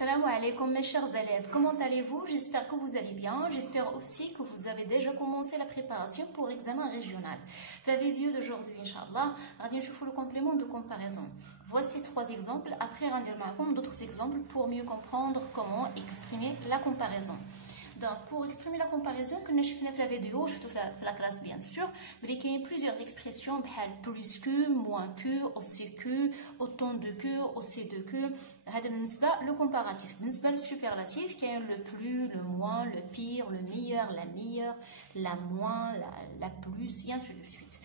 Salam alaikum mes chers élèves, comment allez-vous? J'espère que vous allez bien, j'espère aussi que vous avez déjà commencé la préparation pour l'examen régional. Pour la vidéo d'aujourd'hui, Inch'Allah, on va voir le complément de comparaison. Voici 3 exemples, après on va dire d'autres exemples pour mieux comprendre comment exprimer la comparaison. Donc, pour exprimer la comparaison, que nous avons fait dans la vidéo, je vais la classe bien sûr, mais il y a plusieurs expressions, plus que, moins que, aussi que, autant de que, aussi de que. C'est le comparatif. Le superlatif, qui est le plus, le moins, le pire, le meilleur, la moins, la plus, et ainsi de suite.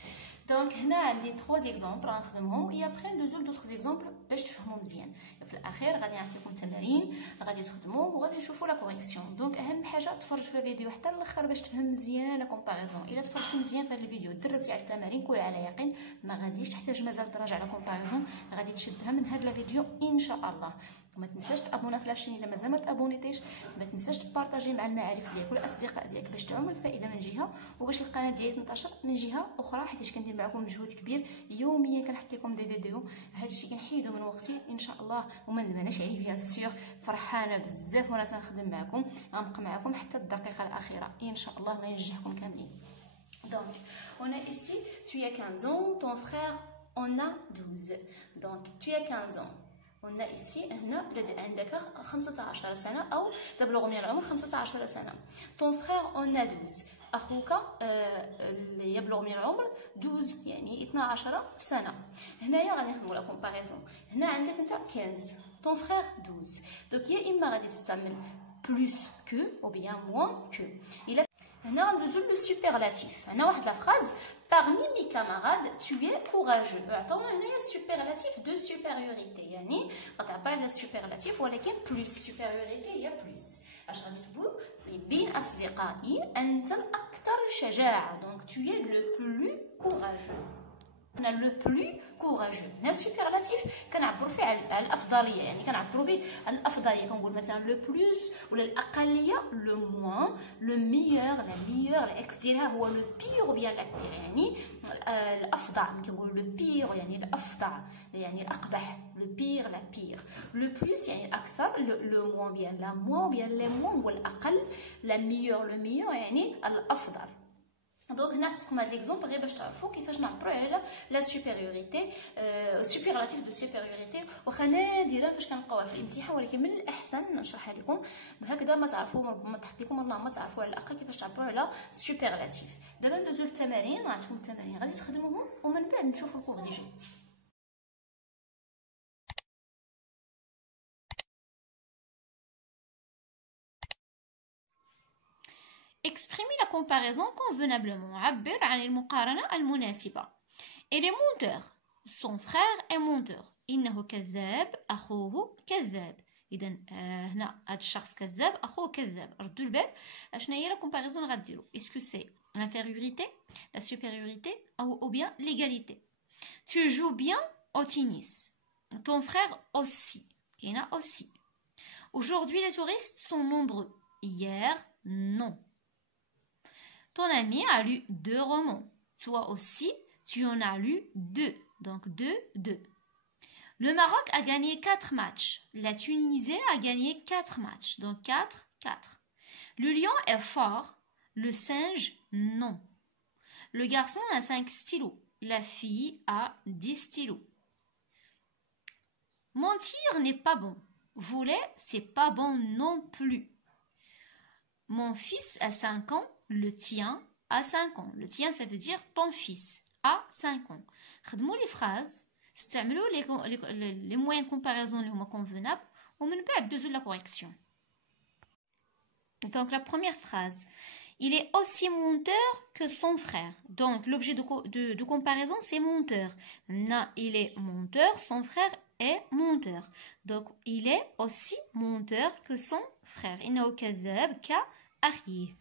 Donc, هنا عندي 3 exemples غنخدمهم et après ندوزو لدوطخ exemples باش تفهموا مزيان. في الاخير غادي نعطيكم تمارين غادي تخدموا وغادي تشوفوا لا كوريكسيون. دونك اهم حاجه تفرج في الفيديو حتى الاخر باش تفهم مزيان لا كومباريزون. الا تفرجت مزيان في هذا الفيديو دربتي على التمارين كل على يقين ما غاديش تحتاج مازال تراجع لا كومباريزون، غادي تشدها من هذا الفيديو ان شاء الله. وما تنساش تابونا في لاشين الا مازال ما تابونيتيش، ما تنساش تبارطاجي مع المعارف ديالك والاصدقاء ديالك باش تعم الفائده من جهه وباش القناه ديالي تنتشر من جهه اخرى، حيت كندير معكم مجهود كبير يوميا كنحط لكم دي فيديو. هذا الشيء كنحيدو من وقتي ان شاء الله وما ندمناش عليه بيان سور. فرحانه بزاف وانا تنخدم معكم، غنبقى معكم حتى الدقيقه الاخيره ان شاء الله، الله ينجحكم كاملين. Donc, on a ici, tu as 15 ans, ton frère en a 12. Donc, tu as 15 ans. On a ici, هنا عندك 15 سنة أو تبلغ من العمر 15 سنة. Ton frère en a 12. أخوك يبلغ من العمر 12 يعني 12 سنة. هنايا غادي نخدموا لا كومباريزون. هنا عندك أنت 15. Ton frère 12. Donc يا إما غادي تستعمل plus que ou bien moins que. إلا هنا غندوزو لو سوبرلاتيف. هنا واحد لا فراز: parmi mes camarades tu es courageux. عطاونا هنايا سوبرلاتيف دو سوبيريوريتي، يعني غتعبر على السوبرلاتيف ولكن بلوس. سوبيريوريتي هي بلوس. اش غادي تقول؟ بين اصدقائي انت الاكثر شجاعه. دونك tu es le plus courageux. هنا لو بلو كوراجو. هنا سوبرلاتيف كنعبروا فيه على الافضليه، يعني كنعبروا به على الافضليه، كنقول مثلا لو بلوس ولا الاقليه لو موان، لو ميور لا ميور، العكس ديالها هو لو بير بيان لا بير، يعني الافظع. ملي كنقولوا لو بير يعني الافظع يعني الاقبح، لو بير لا بير. لو بلوس يعني الاكثر، لو موان بيان لا موان بيان لي موان هو الاقل، لا ميور لو ميور يعني الافضل. دونك هنا عطيتكم هذا ليكزومبل غير باش تعرفوا كيفاش نعبروا على لا سوبيريوريتي، سوبرلاتيف دو سوبيريوريتي. واخا نادرا فاش كنلقاوها في الامتحان، ولكن من الاحسن نشرحها لكم هكذا ما تعرفوا، ربما تحط لكم اللهم تعرفوا على الاقل كيفاش تعبروا على سوبرلاتيف. دابا ندوزو للتمارين، نعطيكم التمارين غادي تخدموهم ومن بعد نشوفوا الكور اللي جاي. Exprimer la comparaison convenablement. عبر عن المقارنة المناسبة. Et les menteurs. Son frère est menteur. إنه كذاب، أخوه كذاب. إذا هنا هذا الشخص كذاب، أخوه كذاب. ردوا البال شنو هي la comparaison اللي غديروا. Est-ce que c'est l'infériorité, la supériorité ou bien l'égalité? Tu joues bien au tennis. Ton frère aussi. كاينة aussi. Aujourd'hui les touristes sont nombreux. Hier non. Ton ami a lu 2 romans. Toi aussi, tu en as lu 2. Donc 2, 2. Le Maroc a gagné 4 matchs. La Tunisie a gagné 4 matchs. Donc 4, 4. Le lion est fort. Le singe, non. Le garçon a 5 stylos. La fille a 10 stylos. Mentir n'est pas bon. Voler, c'est pas bon non plus. Mon fils a 5 ans. Le tien a 5 ans. Le tien, ça veut dire ton fils a 5 ans. خدموا les phrases, استعملوا les moyens de comparaison اللي هما convenables ومن بعد دوزوا la correction. Donc la première phrase, il est aussi menteur que son frère. Donc l'objet de comparaison c'est menteur. Non, il est menteur, son frère est menteur. Donc il est aussi menteur que son frère. إنه كذاب كأخيه.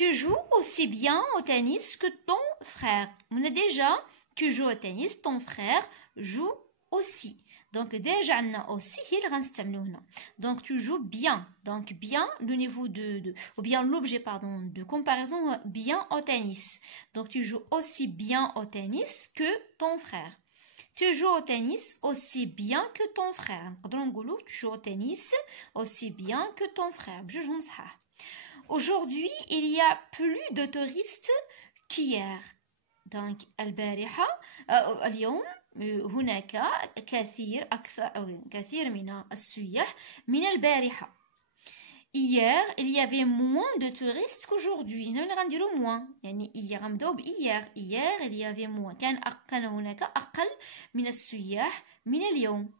Tu joues aussi bien au tennis que ton frère. On a déjà, tu joues au tennis, ton frère joue aussi. Donc déjà, on a aussi, donc tu joues bien. Donc bien, le niveau ou bien l'objet, pardon, de comparaison, bien au tennis. Donc tu joues aussi bien au tennis que ton frère. Tu joues au tennis aussi bien que ton frère. Tu joues au tennis aussi bien que ton frère. Aujourd'hui, il y a plus de touristes qu'hier. Donc, اليوم هناك كثير من السياح من البارحة. Hier, il y avait moins de touristes qu'aujourd'hui. هنا اللي غنديرو moins. يعني hier غنبداو بإير. Hier, il y avait moins. كان هناك أقل من السياح من اليوم.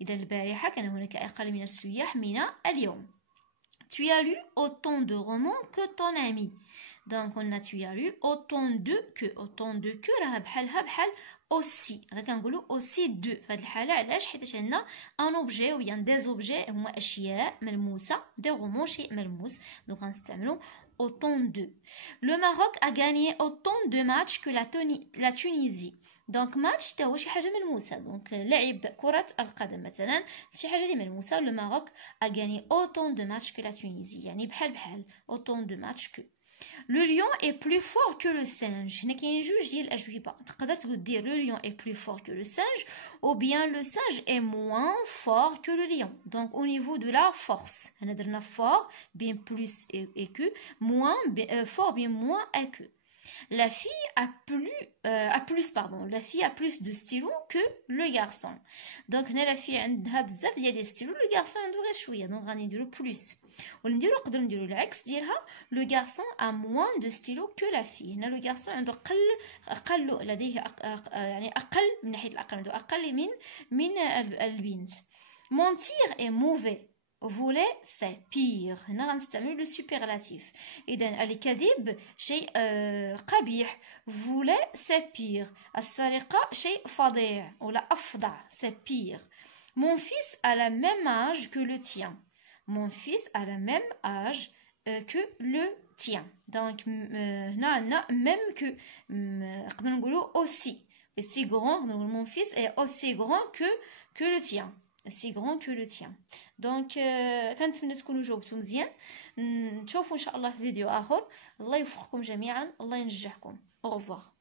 إذا البارحة كان هناك أقل من السياح من اليوم. Tu as lu autant de romans que ton ami. Donc on a tu as lu autant de que راها بحال aussi. غادي كنقولوا aussi de. في هذه الحالة علاش؟ حيت عندنا ان اوبجي ou bien des objets هما أشياء ملموسة. des romans شيء ملموس. Donc غنستعملوا autant de. Le Maroc a gagné autant de matchs que la Tunisie. دونك ماتش حتى هو شي حاجه ملموسه. دونك لعب كره القدم مثلا شي حاجه اللي ملموسه. لو ماروك a gagné autant de matchs que la Tunisie. يعني بحال autant de matchs que. Le lion est plus fort que le singe. هنا كاين جوج ديال الاجوبه. تقدر تقول دير le lion est plus fort que le singe ou bien le singe est moins fort que le lion. Donc au niveau de la force هنا درنا fort bien plus et que moins fort bien moins et que. La fille a plus de stylos que le garçon. Donc la fille عندها بزاف ديال لي stylos, le garçon عنده غير شويه. Donc غادي نديرو plus. نقدروا نديرو العكس ديالها. Le garçon a moins de stylos que la fille. هنا le garçon عنده اقل لديه يعني اقل من ناحيه الاقل, عنده اقل من البنت. Mentir est mauvais. Voler c'est pire. هنا غنستعملوا لو سوبرلاتيف. اذا الكذب شيء قبيح. voler c'est pire. السرقه شيء فظيع ولا افظع. c'est pire. Mon fils a le même âge que le tien. Mon fils a le même âge que le tien. Donc هنا عندنا même que نقدروا نقولوا aussi grand. Mon fils est aussi grand que le tien. aussi grand que le tien. Donc كنتمنى تكونوا جاوبتوا مزيان. نشوفوا ان شاء الله في فيديو اخر. الله يوفقكم جميعا. الله ينجحكم. au revoir.